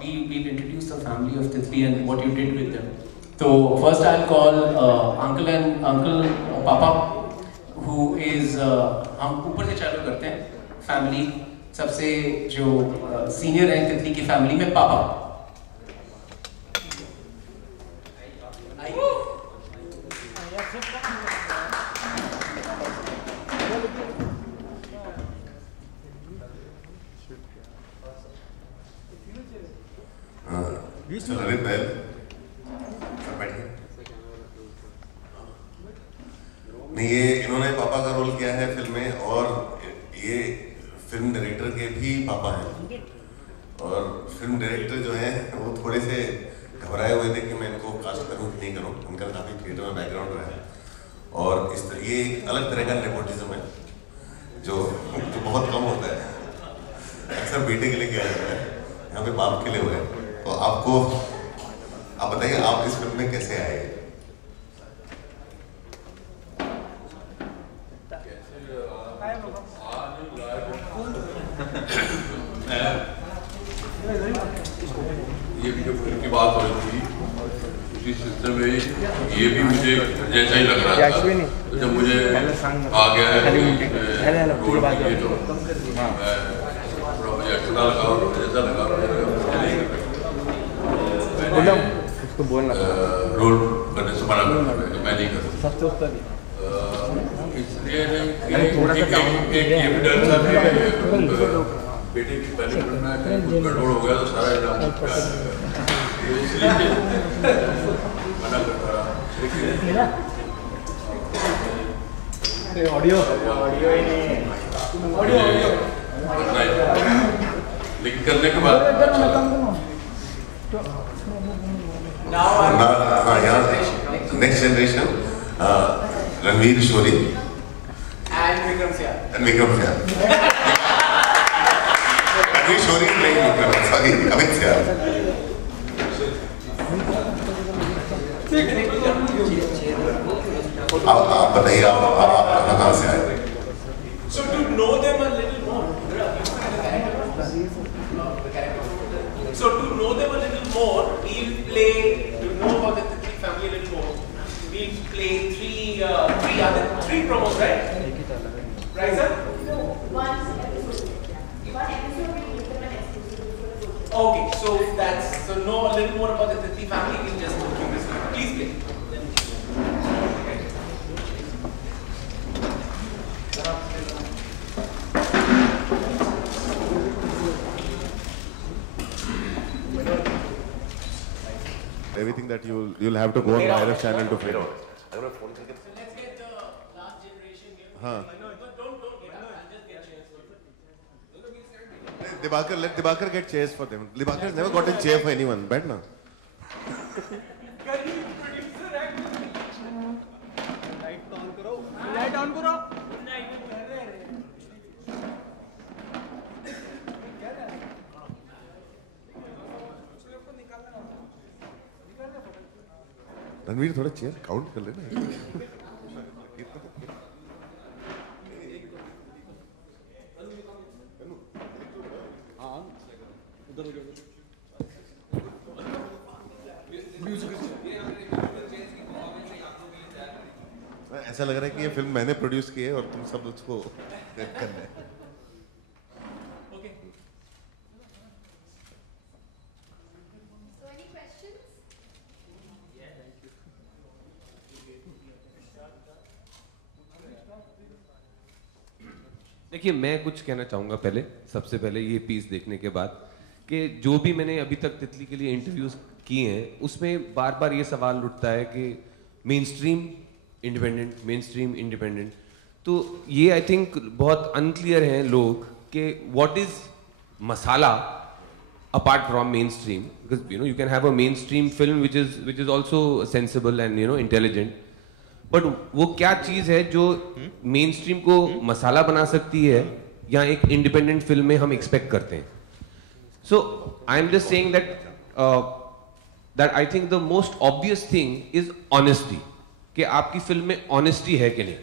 कि we'll introduce the family of Titli and what you did with them. So first I'll call uncle Papa, who is हम ऊपर से चालू करते हैं. Family सबसे जो senior हैं तितली की family में पापा. नहीं, ये इन्होंने पापा का रोल किया है फिल्म में, और ये फिल्म डायरेक्टर के भी पापा हैं, और फिल्म डायरेक्टर जो हैं वो थोड़े से घबराए हुए थे कि मैं इनको कास्ट करूँ कि नहीं करूँ. उनका काफ़ी थिएटर में बैकग्राउंड रहा है, और ये एक अलग तरह का नेपोटिज्म है जो बहुत कम होता है. अक्सर बेटे के लिए किया जाता है, यहाँ पे बाप के लिए हुआ है. तो आप बताइए, आप इस फिल्म में कैसे आए? ये भी जो फिल्म की बात हो रही थी उसी सिलसिले में ये भी मुझे जैसा ही लग रहा था. तो जब मुझे आ गया है रोल ये तो थोड़ा मुझे अच्छा लगा, और जैसा लगा उसको बोलना रोल करने से मना करता मैं नहीं कर सकता. इसलिए एक ये भी डर था कि बेटे की पहली फिल्म में कुछ गड़बड़ हो गया तो सारा इल्जाम मुझ पे आ जाएगा, इसलिए मना करता रहा. ऑडियो लेकिन करने के बाद next generation Ranveer Shorey And Vikram Seah. Ranveer Shorey नहीं, सॉरी, अमित सियार. आप बताइए, आप कहाँ से आए? So to know them a little more. We'll play to know about the Titli family a little more. We'll play three promos, right? Right, sir? No, one episode. One episode will give them an exclusive. Okay, so know a little more about the Titli family. We'll just do this. Please play. Everything that you'll have to go on Virus channel to film. So let's get the last generation here. हाँ. Don't get up. I'll just get chairs. Dibakar, let Dibakar get chairs for them. Dibakar has never gotten chair for anyone. बैठ ना. Light on करो. रणवीर थोड़ा chair count कर लेना. ऐसा लग रहा है कि ये फिल्म मैंने प्रोड्यूस की है और तुम सब उसको करना है. So any questions? देखिए, मैं कुछ कहना चाहूँगा सबसे पहले ये पीस देखने के बाद, कि जो भी मैंने अभी तक तितली के लिए इंटरव्यूज किए हैं उसमें बार बार ये सवाल उठता है कि मेन स्ट्रीम इंडिपेंडेंट. तो ये आई थिंक बहुत अनक्लियर हैं लोग कि what is masala apart from main stream, because you can have a main stream film which is also sensible and intelligent, but वो क्या चीज है जो मेन स्ट्रीम को मसाला बना सकती है या एक इंडिपेंडेंट फिल्म में हम एक्सपेक्ट करते हैं. So I am just saying that I think the most obvious thing is honesty, कि आपकी फिल्म में ऑनेस्टी है कि नहीं.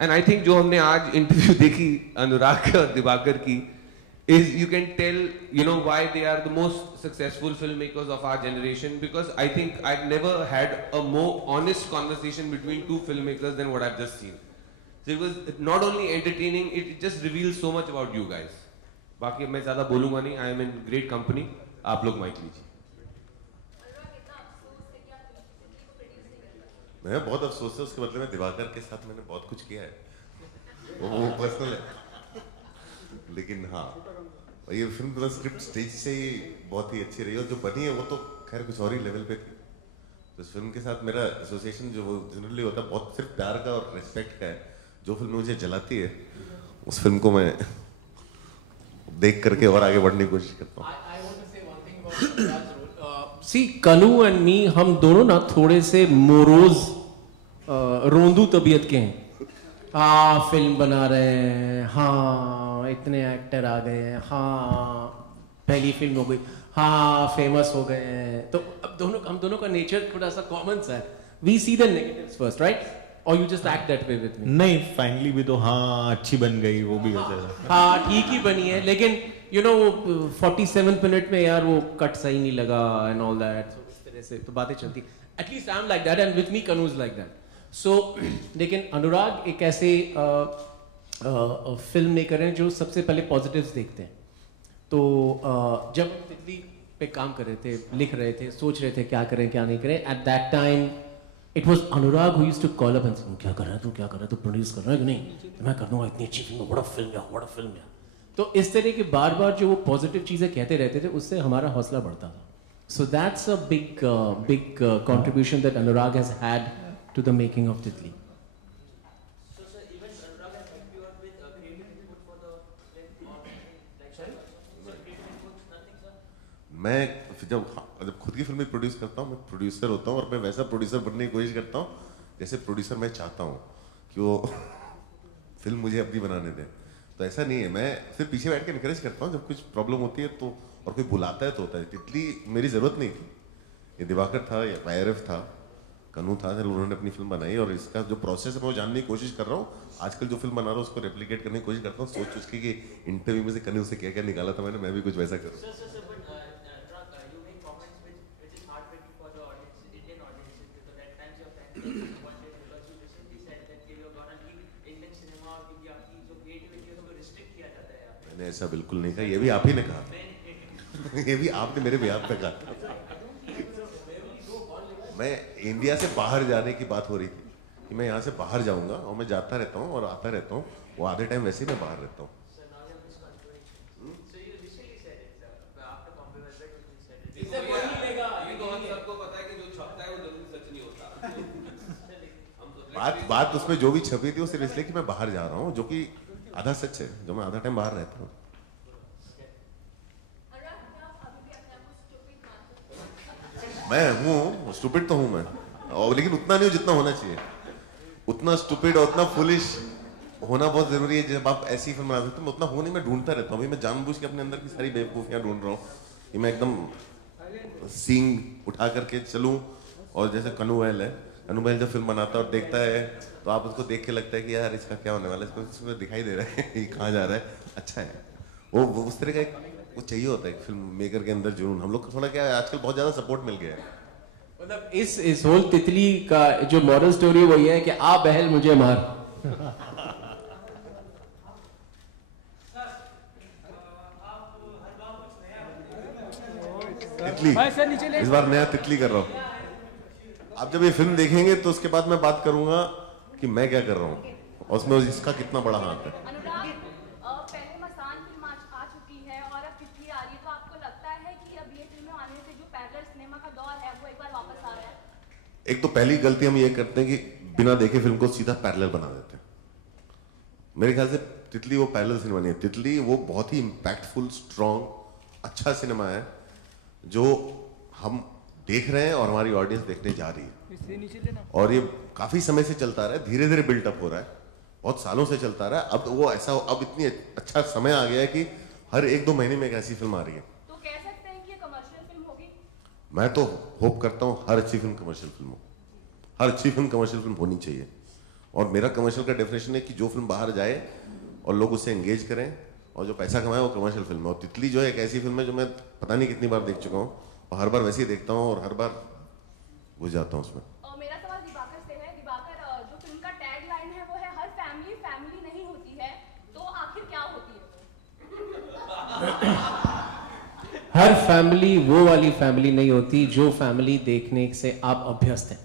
एंड आई थिंक जो हमने आज इंटरव्यू देखी अनुराग और दिवाकर की, is you can tell, you know, why they are the most successful filmmakers of our generation, because I think I've never had a more honest conversation between two filmmakers than what I've just seen. So it was not only entertaining, it just reveals so much about you guys. बाकी मैं ज़्यादा बोलूँगा नहीं, I am in great company, आप लोग mic लीजिए. मैं बहुत अफसोस है, उसके बदले में दिवाकर के साथ मैंने बहुत कुछ किया है, वो पर्सनल है. लेकिन हाँ, ये फिल्म तो स्क्रिप्ट स्टेज से ही बहुत ही अच्छी रही, और जो बनी है वो तो खैर कुछ और ही लेवल पे थी. तो इस फिल्म के साथ मेरा एसोसिएशन जो वो जनरली होता है बहुत सिर्फ प्यार का और रिस्पेक्ट का है. जो फिल्म मुझे जलाती है उस फिल्म को मैं देख करके और आगे बढ़ने की कोशिश करता हूँ. सी कनु एंड मी, हम दोनों ना थोड़े से मोरोज रोंदू तबीयत के हैं. हाँ फिल्म बना रहे हैं, हाँ इतने एक्टर आ गए हैं, हाँ पहली फिल्म हो गई, हाँ फेमस हो गए हैं. तो अब हम दोनों का नेचर थोड़ा सा कॉमन सा है. We see the negatives first, right? और you just act that way with me. नहीं, फाइनली भी तो हाँ अच्छी बन गई, वो भी वैसे. हाँ ठीक ही बनी है, लेकिन यू नो 47 मिनट में यार वो कट सही नहीं लगा एंड ऑल दैट. इस तरह से तो बातें चलती. At least I am like that and with me कनु इज लाइक दैट. सो लेकिन अनुराग एक ऐसे फिल्म मेकर हैं जो सबसे पहले पॉजिटिव्स देखते हैं. तो जब हम तितली पे काम कर रहे थे, लिख रहे थे, सोच रहे थे क्या करें क्या नहीं करें, at that time it was Anurag who used to call up and say, क्या कर रहा है तू, क्या कर रहा है तू, प्रोड्यूस कर रहा है कि नहीं, मैं कर दूंगा, इतनी अच्छी फिल्म, बड़ा फिल्म है. तो इस तरह के बार बार जो वो पॉजिटिव चीज़ें कहते रहते थे, उससे हमारा हौसला बढ़ता था. So that's a big contribution that Anurag has had to the making of Titli. So sir, even Anurag has helped you out with creative input for the film, or like sorry, so creative input, nothing sir. मैं जब खुद की फिल्में produce करता हूँ, मैं producer होता हूँ और मैं वैसा प्रोड्यूसर बनने की कोशिश करता हूँ जैसे प्रोड्यूसर मैं चाहता हूँ कि वो फिल्म मुझे अपनी बनाने दें. तो ऐसा नहीं है, मैं सिर्फ पीछे बैठ के इनकरेज करता हूँ. जब कुछ प्रॉब्लम होती है तो, और कोई बुलाता है तो होता है. तितली मेरी ज़रूरत नहीं थी, ये दिवाकर था, ये वायरफ था, कनु था, उन्होंने अपनी फिल्म बनाई. और इसका जो प्रोसेस है मैं वो जानने की कोशिश कर रहा हूँ. आजकल जो फिल्म बना रहा हूँ उसको रेप्लिकेट करने की कोशिश करता हूँ, सोच उसकी कि इंटरव्यू में से कनु से क्या क्या निकाला था मैंने, मैं भी कुछ वैसा करूँ. Sir, but Anurag, you make comments which is heartbreaking for the audience, Indian audiences, because at times your fans wanted, because you recently said that you are gonna leave Indian cinema और क्योंकि आपकी जो creativity है वो restrict किया जाता है. मैंने ऐसा बिल्कुल नहीं कहा, ये भी आप ही ने कहा. ये भी आपने मेरे बिहाफ पे कहा. मैं इंडिया से बाहर जाने की बात हो रही थी कि मैं यहाँ से बाहर जाऊँगा, और मैं जाता रहता हूँ और आता रहता हूँ. वो आधे टाइम वैसे ही मैं बाहर रहता हूँ. बात उसमें जो भी छपी थी वो सिर्फ इसलिए कि मैं बाहर जा रहा हूँ, जो कि आधा सच है, जो मैं आधा टाइम बाहर रहता हूँ. मैं हूँ स्टूपिड तो हूँ मैं, और लेकिन उतना नहीं हूँ जितना होना चाहिए. उतना स्टूपिड और उतना फुलिश होना बहुत जरूरी है. जब आप ऐसी फिल्म बना सकते हो, मैं उतना हूँ नहीं, मैं ढूंढता रहता हूँ. अभी मैं जानबूझ के अपने अंदर की सारी बेवकूफियाँ ढूंढ रहा हूँ कि मैं एकदम सींग उठा करके चलूँ. और जैसे कनु बहल है, कनु बहल जब फिल्म बनाता है और देखता है तो आप उसको देख के लगता है कि यार इसका क्या होने वाला है, इसको दिखाई दे रहा है ये कहाँ जा रहा है. अच्छा है वो उस तरह का वो चाहिए होता है फिल्म मेकर के अंदर जुनून. हम लोग को थोड़ा क्या है, आजकल बहुत ज्यादा सपोर्ट मिल गया है. मतलब इस होल तितली का जो मॉरल स्टोरी वो ये है कि आ बहल मुझे मार. तितली इस बार नया तितली कर रहा हूँ. आप जब ये फिल्म देखेंगे तो उसके बाद मैं बात करूंगा कि मैं क्या कर रहा हूँ और उसमें इसका कितना बड़ा हाथ है. पहले मसान फिल्म आ चुकी है और अब तितली आ रही है, तो आपको लगता है कि अब ये फिल्में आने से जो पैरेलल सिनेमा का दौर है वो एक बार वापस आ रहा है? एक तो पहली गलती हम ये करते हैं कि बिना देखे फिल्म को सीधा पैरेलल बना देते हैं. मेरे ख्याल से तितली वो पैरेलल सिनेमा नहीं है. तितली वो बहुत ही इम्पैक्टफुल, स्ट्रॉन्ग, अच्छा सिनेमा है जो हम देख रहे हैं और हमारी ऑडियंस देखने जा रही है. और ये काफी समय से चलता रहा है, धीरे धीरे बिल्टअप हो रहा है, बहुत सालों से चलता रहा है. अब वो ऐसा, अब इतनी अच्छा समय आ गया है कि हर 1-2 महीने में एक ऐसी फिल्म आ रही है. तो कह सकते हैं कि ये कमर्शियल फिल्म होगी? मैं तो होप करता हूँ हर अच्छी फिल्म कमर्शियल फिल्म हो. हर अच्छी फिल्म कमर्शियल फिल्म होनी चाहिए. और मेरा कमर्शियल का डेफिनेशन है कि जो फिल्म बाहर जाए और लोग उससे एंगेज करें और जो पैसा कमाए वो कमर्शियल फिल्म है। और तितली जो है एक ऐसी फिल्म है जो मैं पता नहीं कितनी बार देख चुका हूँ, और हर बार वैसे ही देखता हूँ और हर बार घुस जाता हूँ उसमें। मेरा सवाल दिवाकर से है। दिवाकर, जो फिल्म का टैग लाइन है वो है हर फैमिली फैमिली नहीं होती है, तो आखिर क्या होती है? हर फैमिली वो वाली फैमिली नहीं होती जो फैमिली देखने से आप अभ्यस्त हैं।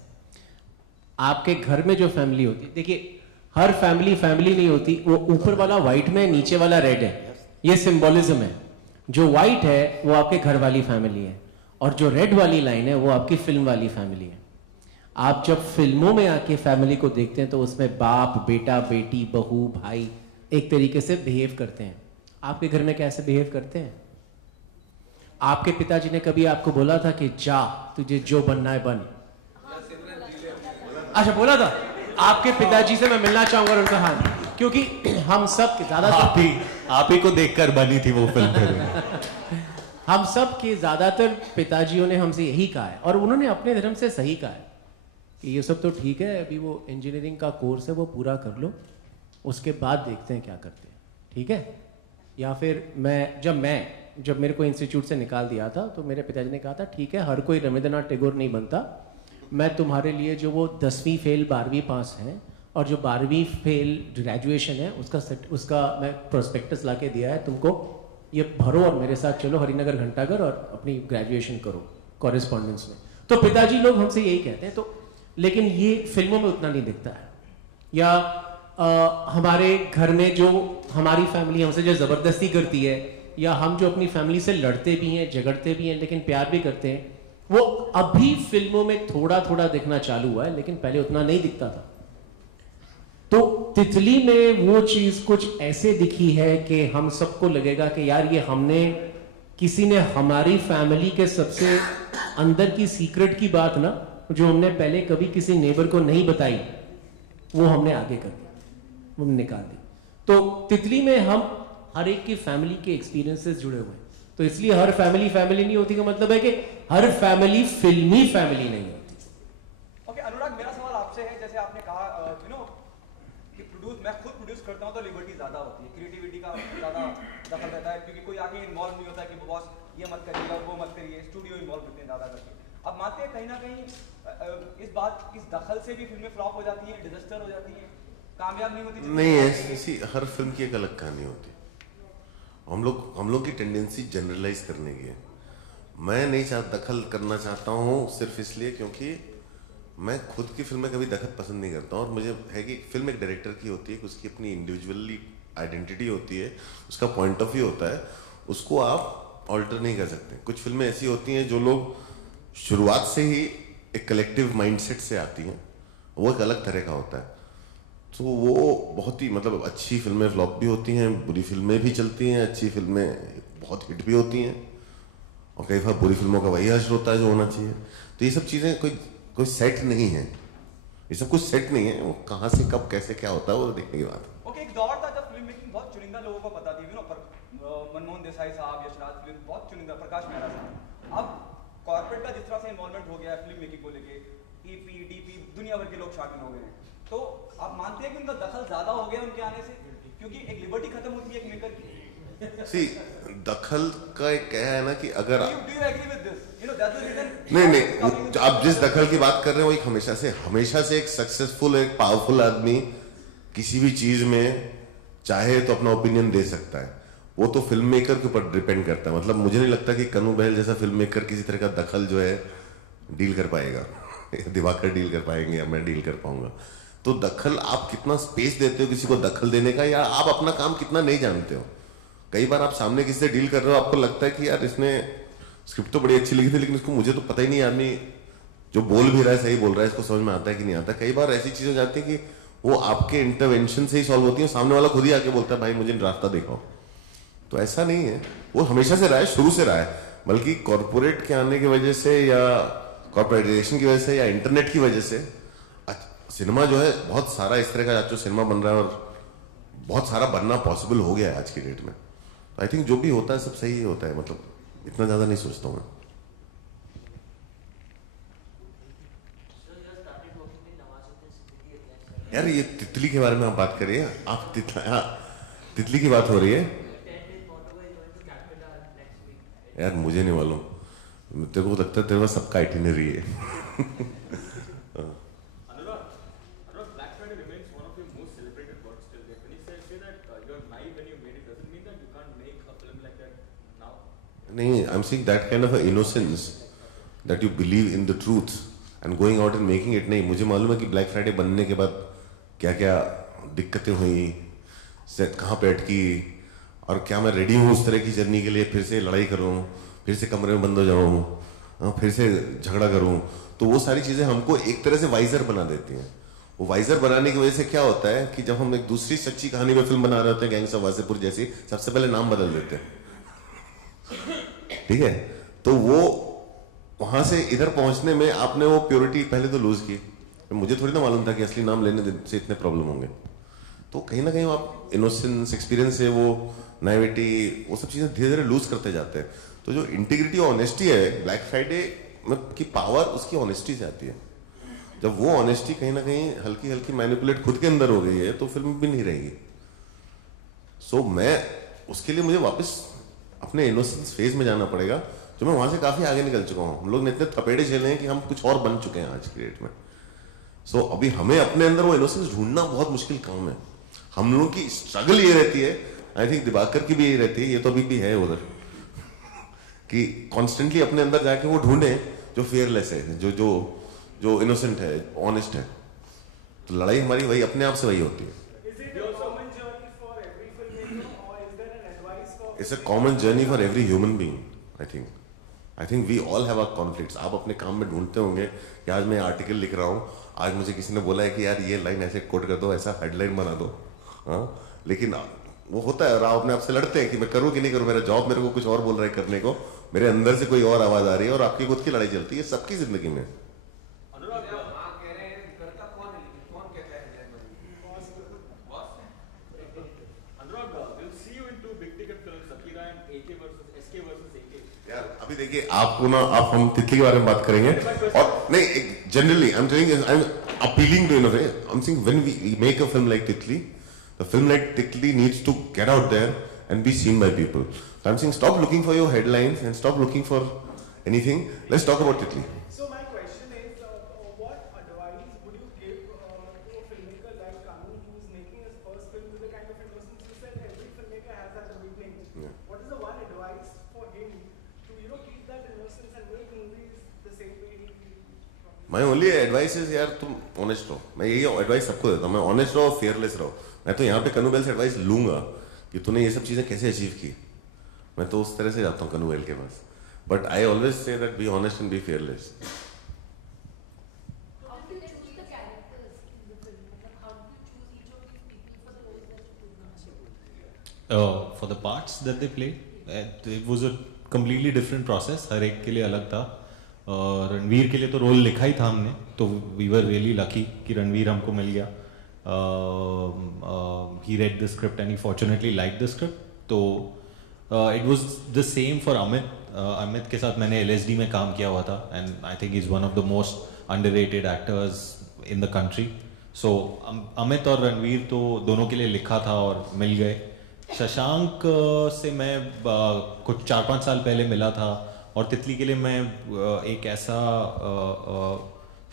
आपके घर में जो फैमिली होती है, देखिए हर फैमिली फैमिली नहीं होती। वो ऊपर वाला व्हाइट में, नीचे वाला रेड है, ये सिंबोलिज्म है। जो व्हाइट है वो आपके घर वाली फैमिली है, और जो रेड वाली लाइन है वो आपकी फिल्म वाली फैमिली है। आप जब फिल्मों में आके फैमिली को देखते हैं तो उसमें बाप, बेटा, बेटी, बहू, भाई एक तरीके से बिहेव करते हैं। आपके घर में कैसे बिहेव करते हैं? आपके पिताजी ने कभी आपको बोला था कि जा तुझे जो बनना है बन? अच्छा, बोला था? आपके पिताजी से मैं मिलना चाहूंगा उनका हाल, क्योंकि हम सब ज्यादा आप ही को देखकर बनी थी वो फिल्म। हम सब के ज्यादातर पिताजियों ने हमसे यही कहा है, और उन्होंने अपने धर्म से सही कहा है कि ये सब तो ठीक है, अभी वो इंजीनियरिंग का कोर्स है वो पूरा कर लो, उसके बाद देखते हैं क्या करते हैं, ठीक है? या फिर जब मेरे को इंस्टीट्यूट से निकाल दिया था तो मेरे पिताजी ने कहा था ठीक है, हर कोई रविंद्रनाथ टैगोर नहीं बनता, मैं तुम्हारे लिए जो वो 10वीं फेल 12वीं पास है और जो 12वीं फेल ग्रेजुएशन है उसका मैं प्रोस्पेक्टस लाके दिया है, तुमको ये भरो और मेरे साथ चलो हरिनगर घंटाघर और अपनी ग्रेजुएशन करो कॉरेस्पॉन्डेंस में। तो पिताजी लोग हमसे यही कहते हैं। तो लेकिन ये फिल्मों में उतना नहीं दिखता है। या हमारे घर में जो हमारी फैमिली हमसे जो जबरदस्ती करती है, या हम जो अपनी फैमिली से लड़ते भी हैं, झगड़ते भी हैं, लेकिन प्यार भी करते हैं, वो अभी फिल्मों में थोड़ा थोड़ा दिखना चालू हुआ है, लेकिन पहले उतना नहीं दिखता था। तो तितली में वो चीज कुछ ऐसे दिखी है कि हम सबको लगेगा कि यार ये किसी ने हमारी फैमिली के सबसे अंदर की सीक्रेट की बात ना, जो हमने पहले कभी किसी नेबर को नहीं बताई, वो हमने आगे कर दी, वो निकाल दी। तो तितली में हम हर एक की फैमिली के एक्सपीरियंसेस जुड़े हुए हैं। तो इसलिए हर फैमिली फैमिली नहीं होती का मतलब है कि हर फैमिली फिल्मी फैमिली नहीं होती। ओके अनुराग, मेरा सवाल आपसे है, जैसे आपने कहा कि मैं खुद प्रोड्यूस करता हूं तो लिबर्टी ज्यादा होती है, क्रिएटिविटी का ज्यादा दखल रहता है, क्योंकि कोई आगे इन्वॉल्व नहीं होता कि बॉस ये मत करिएगा वो मत करिए, स्टूडियो इन्वॉल्व होते हैं ज्यादा करके। अब मानते हैं कहीं ना कहीं इस दखल से भी फिल्में फ्लॉप हो जाती हैं, डिजास्टर हो जाती हैं, कामयाब नहीं होती? नहीं, ऐसी हर फिल्म की एक अलग कहानी होती है। हम लोग की टेंडेंसी जनरलाइज करने की है। मैं नहीं दखल करना चाहता हूँ सिर्फ इसलिए क्योंकि मैं खुद की फिल्में कभी दखल पसंद नहीं करता हूँ, और मुझे है कि फिल्म एक डायरेक्टर की होती है कि उसकी अपनी इंडिविजुअली आइडेंटिटी होती है, उसका पॉइंट ऑफ व्यू होता है, उसको आप ऑल्टर नहीं कर सकते। कुछ फिल्में ऐसी होती हैं जो लोग शुरुआत से ही एक कलेक्टिव माइंडसेट से आती हैं, वो एक अलग तरह का होता है। तो वो बहुत ही मतलब अच्छी फिल्में फ्लॉप भी होती हैं, बुरी फिल्में भी चलती हैं, अच्छी फिल्में बहुत हिट भी होती हैं, और कई बार बुरी फिल्मों का वही असर होता है जो होना चाहिए। तो ये सब चीज़ें कोई सेट नहीं है, ये सब कुछ सेट नहीं है। वो कहाँ से कब कैसे क्या होता है वो देखने की बात है। ओके, एक दौर था जब फिल्म मेकिंग बहुत चुनिंदा लोगों को पता थी, मनमोहन देसाई साहब, यशराज फिल्म बहुत चुनिंदा, प्रकाश मेहरा साहब। अब कॉर्पोरेट का जिस तरह से इन्वॉल्वमेंट हो गया है फिल्म मेकिंग को लेके, ईपी डीपी दुनिया भर के लोग शामिल हो गए हैं, तो आप मानते हैं कि उनका दखल ज्यादा हो गया उनके आने से, क्योंकि एक लिबर्टी खत्म होती है एक मेकर की? दखल का एक क्या है ना कि अगर नहीं नहीं, आप जिस दखल की बात कर रहे हो एक हमेशा से एक सक्सेसफुल, एक पावरफुल आदमी किसी भी चीज में चाहे तो अपना ओपिनियन दे सकता है। वो तो फिल्म मेकर के ऊपर डिपेंड करता है। मतलब मुझे नहीं लगता कि कन्नू बहल जैसा फिल्म मेकर किसी तरह का दखल जो है डील कर पाएगा, दिवाकर डील कर पाएंगे या मैं डील कर पाऊंगा। तो दखल आप कितना स्पेस देते हो किसी को दखल देने का, या आप अपना काम कितना नहीं जानते हो। कई बार आप सामने किसी से डील कर रहे हो, आपको लगता है कि यार इसने स्क्रिप्ट तो बड़ी अच्छी लिखी थी, लेकिन इसको मुझे तो पता ही नहीं आदमी जो बोल भी रहा है सही बोल रहा है, इसको समझ में आता है कि नहीं आता। कई बार ऐसी चीज हो जाती है कि वो आपके इंटरवेंशन से ही सॉल्व होती है, सामने वाला खुद ही आके बोलता है भाई मुझे रास्ता दिखाओ। तो ऐसा नहीं है, वो हमेशा से रहा है, शुरू से रहा है। बल्कि कॉर्पोरेट के आने की वजह से या कॉर्पोरेटाइजेशन की वजह से या इंटरनेट की वजह से सिनेमा जो है बहुत सारा इस तरह का जो सिनेमा बन रहा है, और बहुत सारा बनना पॉसिबल हो गया है आज की डेट में। आई थिंक जो भी होता है सब सही ही होता है, मतलब इतना ज्यादा नहीं सोचता हूँ मैं। यार ये तितली के बारे में आप बात करिए, आप तितली की बात हो रही है। यार मुझे नहीं मालूम, तेरे को लगता है तेरे पास सबका आइटिनरी है। नहीं, I am seeing that kind of innocence that you believe in the truth and going out and making it. नहीं, मुझे मालूम है कि ब्लैक फ्राइडे बनने के बाद क्या क्या दिक्कतें हुई, सेट कहाँ पे अटकी, और क्या मैं रेडी हूँ उस तरह की जर्नी के लिए, फिर से लड़ाई करूँ, फिर से कमरे में बंद हो जाऊँ, फिर से झगड़ा करूँ। तो वो सारी चीज़ें हमको एक तरह से वाइजर बना देती हैं। वो वाइजर बनाने की वजह से क्या होता है कि जब हम एक दूसरी सच्ची कहानी में फिल्म बना रहे होते हैं, गैंग्स ऑफ वासेपुर जैसी, सबसे पहले नाम बदल देते हैं, ठीक है। तो वो वहां से इधर पहुंचने में आपने वो प्योरिटी पहले तो लूज की। मुझे थोड़ी ना मालूम था कि असली नाम लेने से इतने प्रॉब्लम होंगे। तो कहीं ना कहीं आप इनोसेंस, एक्सपीरियंस है, वो नाइविटी, वो सब चीजें धीरे धीरे लूज करते जाते हैं। तो जो इंटीग्रिटी और ऑनेस्टी है, ब्लैक फ्राइडे की पावर उसकी ऑनेस्टी से आती है। जब वो ऑनेस्टी कहीं ना कहीं हल्की हल्की मैनिपुलेट खुद के अंदर हो गई है तो फिल्म भी नहीं रहेगी। सो मैं उसके लिए मुझे वापस अपने इनोसेंस फेज में जाना पड़ेगा, जो मैं वहां से काफी आगे निकल चुका हूं। हम लोग ने इतने थपेड़े झेले हैं कि हम कुछ और बन चुके हैं आज की डेट में। सो अभी हमें अपने अंदर वो इनोसेंस ढूंढना बहुत मुश्किल काम है। हम लोगों की स्ट्रगल ये रहती है, आई थिंक दिवाकर की भी यही रहती है, ये तो अभी भी है उधर, कि कॉन्स्टेंटली अपने अंदर जाके वो ढूंढे जो फेयरलेस है, जो जो जो इनोसेंट है, ऑनेस्ट है। तो लड़ाई हमारी वही अपने आप से वही होती है। It's a common journey for every human being, I think. I think we all have our conflicts. आप अपने काम में ढूंढते होंगे कि आज मैं आर्टिकल लिख रहा हूँ, आज मुझे किसी ने बोला है कि यार ये लाइन ऐसे कोट कर दो, ऐसा हेडलाइन बना दो, हाँ, लेकिन वो होता है और आप अपने आप से लड़ते हैं कि मैं करूँ कि नहीं करूँ, मेरा जॉब मेरे को कुछ और बोल रहा है करने को, मेरे अंदर से कोई और आवाज आ रही है और आपकी खुद की लड़ाई चलती है सबकी जिंदगी में। अभी देखिए आपको ना, आप हम तितली के बारे में बात करेंगे और नहीं, generally I am telling, I am appealing to, you know, I am saying when we make a film like Titli, the film like Titli needs to get out there and be seen by people. So I'm saying stop looking for your headlines and stop looking for anything. Let's talk about Titli. So my question is, what advice would you give to a filmmaker like Kanu who's making his first film with the kind of innocence you said every filmmaker has at the beginning? Yeah. What is the one advice for him to, you know, keep that innocence and make movies the same way he feels? My only advice is यार तुम honest रहो। मैं यही advice सबको देता हूँ, मैं honest रहो, fearless रहो। मैं तो यहाँ पे कनू बेल से एडवाइस लूंगा कि तूने ये सब चीजें कैसे अचीव की। मैं तो उस तरह से जाता हूँ कनू वेल के पास, but I always say that be honest and be fearless. How do you choose the characters in the film? How do you choose each of these people for the roles that you play? For the parts that they play, it was a completely different process. हर एक के लिए अलग था। रणवीर के लिए तो role लिखा ही था हमने, तो we were really lucky कि रणवीर हमको मिल गया। He read the script and he fortunately liked the script. तो it was the same for Amit. Amit के साथ मैंने LSD में काम किया हुआ था and I think he's one of the most underrated actors in the country. So Amit और रणवीर तो दोनों के लिए लिखा था और मिल गए। शशांक से मैं कुछ 4-5 साल पहले मिला था और तितली के लिए मैं एक ऐसा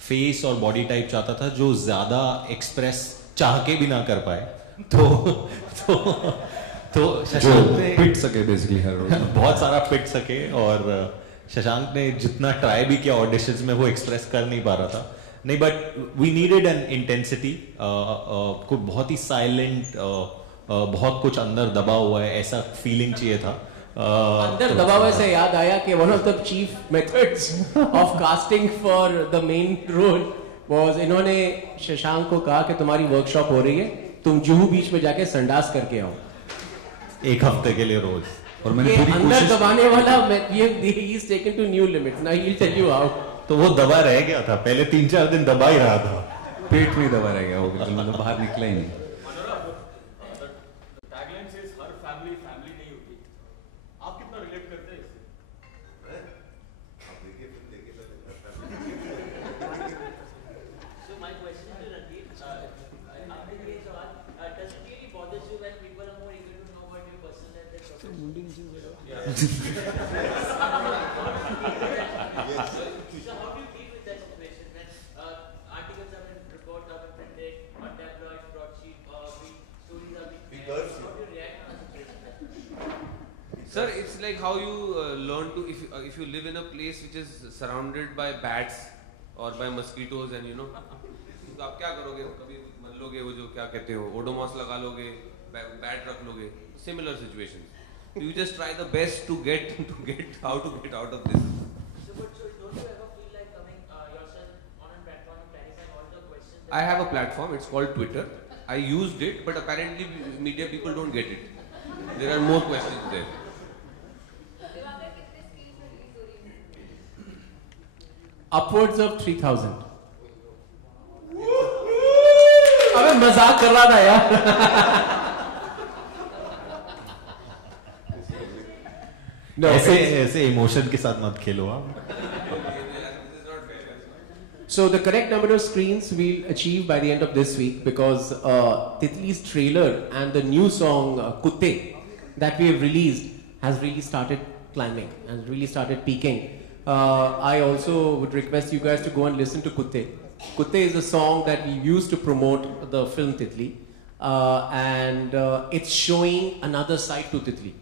फेस और बॉडी टाइप चाहता था जो ज़्यादा एक्सप्रेस चाह के भी ना कर पाए। तो शशांक ने पिट सके बेसिकली हर रोल बहुत सारा पिट सके, और शशांक ने जितना ट्राई भी किया ऑडिशंस में वो एक्सप्रेस कर नहीं पा रहा था। नहीं, but we needed an intensity, को बहुत ही साइलेंट, बहुत कुछ अंदर दबा हुआ है ऐसा फीलिंग चाहिए था। अंदर दबा हुआ से याद आया कि one of the chief methods of casting for the main role was, इन्होंने शशांक को कहा कि तुम्हारी वर्कशॉप हो रही है, तुम जुहू बीच में जाके संडास करके आओ 1 हफ्ते के लिए रोज। और मैंने पूरी अंदर कोशिश दबाने वाला he is taken to new limits. Now he'll tell you how. तो वो दबा रह गया था, पहले 3-4 दिन दबा ही रहा था, पेट में दबा रह गया वो, मतलब बाहर निकला ही नहीं। टैगलाइन से हर फैमिली फैमिली नहीं होती, आप कितना रिलेट करते हैं इससे? So my question to Ranveer, after ये सवाल, does it really bother you when people are more eager to know about your personal life than professional? how you learn to, if you live in a place which is surrounded by bats or by mosquitoes and तो आप क्या करोगे? कभी मान लोगे वो जो क्या कहते हो ओडोमॉस लगा लोगे, बैट रख लोगे. Similar situations. You just try the best to get how to get out of this. So don't you ever feel like coming yourself on a platform and clarifying all the questions? I have a platform. It's called Twitter. I used it, but apparently media people don't get it. There are more questions there. Upwards of 3,000. अबे मजाक कर रहा था यार. No, ऐसे emotion के साथ मत खेलो आप. So the correct number of screens we'll achieve by the end of this week, because Titli's trailer and the new song Kutte that we have released has really started climbing and really started peaking. I also would request you guys to go and listen to Kutte. Kutte is a song that we used to promote the film Titli, and it's showing another side to Titli.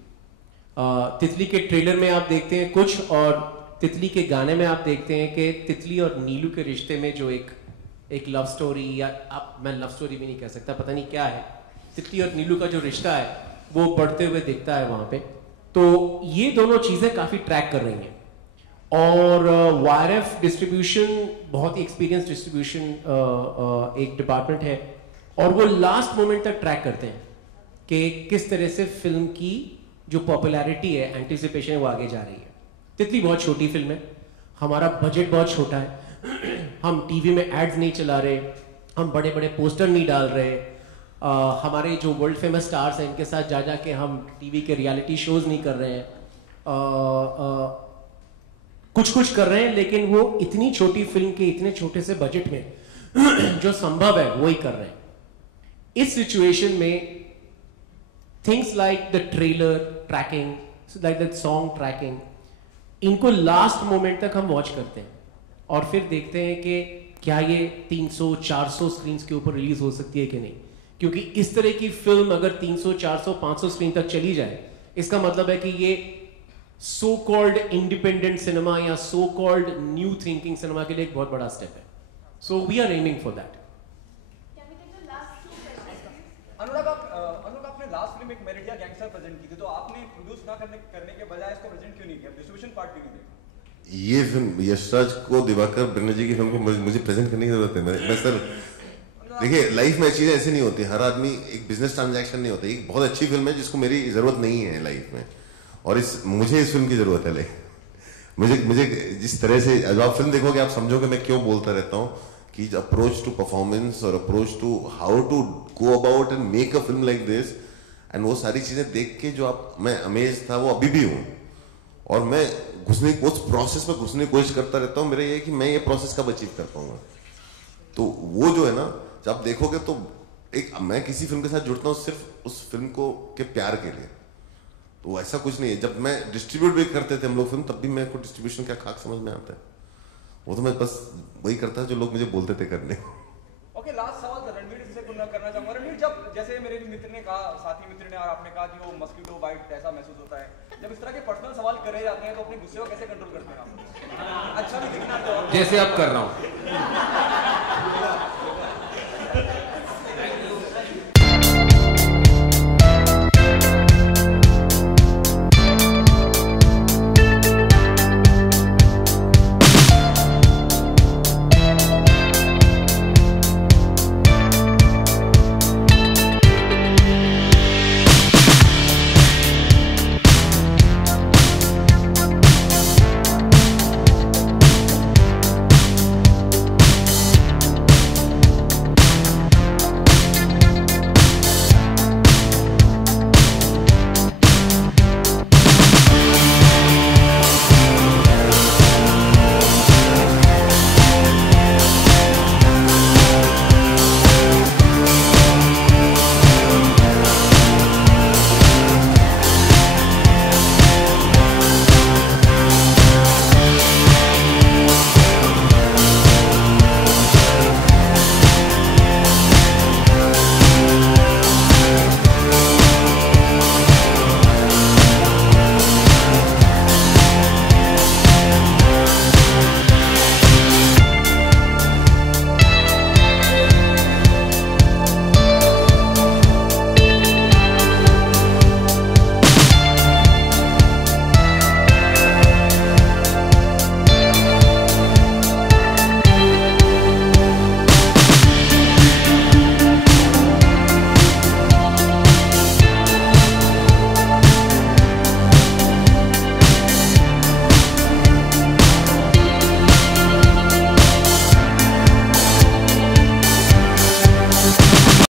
तितली के trailer में आप देखते हैं कुछ, और तितली के गाने में आप देखते हैं कि तितली और नीलू के रिश्ते में जो एक लव स्टोरी, या आप मैं लव स्टोरी भी नहीं कह सकता, पता नहीं क्या है, तितली और नीलू का जो रिश्ता है वो बढ़ते हुए दिखता है वहाँ पे. तो ये दोनों चीज़ें काफ़ी ट्रैक कर रही हैं. और वायरएफ डिस्ट्रीब्यूशन बहुत ही एक्सपीरियंस डिस्ट्रीब्यूशन एक डिपार्टमेंट है, और वो लास्ट मोमेंट तक ट्रैक करते हैं कि किस तरह से फिल्म की जो पॉपुलैरिटी है, एंटिसिपेशन है, वो आगे जा रही है. तितली बहुत छोटी फिल्म है, हमारा बजट बहुत छोटा है, हम टीवी में एड्स नहीं चला रहे, हम बड़े बड़े पोस्टर नहीं डाल रहे, हमारे जो वर्ल्ड फेमस स्टार्स हैं इनके साथ जा के हम टीवी के रियलिटी शोज नहीं कर रहे हैं, कुछ कर रहे हैं, लेकिन वो इतनी छोटी फिल्म के इतने छोटे से बजट में जो संभव है वो ही कर रहे हैं. इस सिचुएशन में things like the trailer tracking, like the song tracking, इनको लास्ट मोमेंट तक हम वॉच करते हैं और फिर देखते हैं कि क्या ये 300-400 स्क्रीन्स के ऊपर रिलीज हो सकती है कि नहीं. क्योंकि इस तरह की फिल्म अगर 300-400-500 स्क्रीन तक चली जाए, इसका मतलब है कि ये सो कॉल्ड इंडिपेंडेंट सिनेमा या so called new thinking cinema के लिए एक बहुत बड़ा स्टेप है. So we are aiming for that. Anurag आपने लास्ट फिल्म एक मेरिडिया गैंगस्टर प्रेजेंट की थी, तो आपने प्रोड्यूस ना करने के बजाय इसको प्रेजेंट क्यों नहीं किया, डिस्ट्रीब्यूशन पार्ट क्यों नहीं देखा? ये फिल्म यशराज को दिवाकर बनर्जी की फिल्म को मुझे प्रेजेंट करने की जरूरत है. मैं सर देखिए, लाइफ में चीजें ऐसी नहीं होती, हर आदमी एक बिजनेस ट्रांजैक्शन नहीं होता. एक बहुत अच्छी फिल्म है जिसको मेरी जरूरत नहीं है लाइफ में, और मुझे इस फिल्म की जरूरत है. मुझे जिस तरह से जब आप फिल्म देखोगे आप समझोगे मैं क्यों बोलता रहता हूँ कि अप्रोच टू परफॉर्मेंस और approach to how to go about and make a film like this, and वो सारी चीजें देख के जो मैं अमेज था, वो अभी भी हूँ. और मैं उस प्रोसेस में घुसने की कोशिश करता रहता हूँ. मेरा ये है कि मैं ये प्रोसेस कब अचीव कर पाऊंगा. तो वो जो है ना, जब आप देखोगे तो मैं किसी फिल्म के साथ जुड़ता हूँ सिर्फ उस फिल्म को के प्यार के लिए. तो ऐसा कुछ नहीं है. जब मैं डिस्ट्रीब्यूट भी करते थे हम लोग फिल्म, तब भी मेरे को डिस्ट्रीब्यूशन क्या खाक समझ में आता है. वो तो मैं बस वही करता जो लोग मुझे बोलते थे करने. ओके, लास्ट सवाल रणवीर से करना चाहूंगा. रणवीर, जब जैसे मेरे मित्र ने कहा, साथी मित्र ने, और आपने कहा कि वो मस्कीटो बाइट ऐसा महसूस होता है, जब इस तरह के पर्सनल सवाल करे जाते हैं तो अपने गुस्से को कैसे कंट्रोल करते हैं आप? अच्छा भी दिखना तो जैसे आप कर रहा हूँ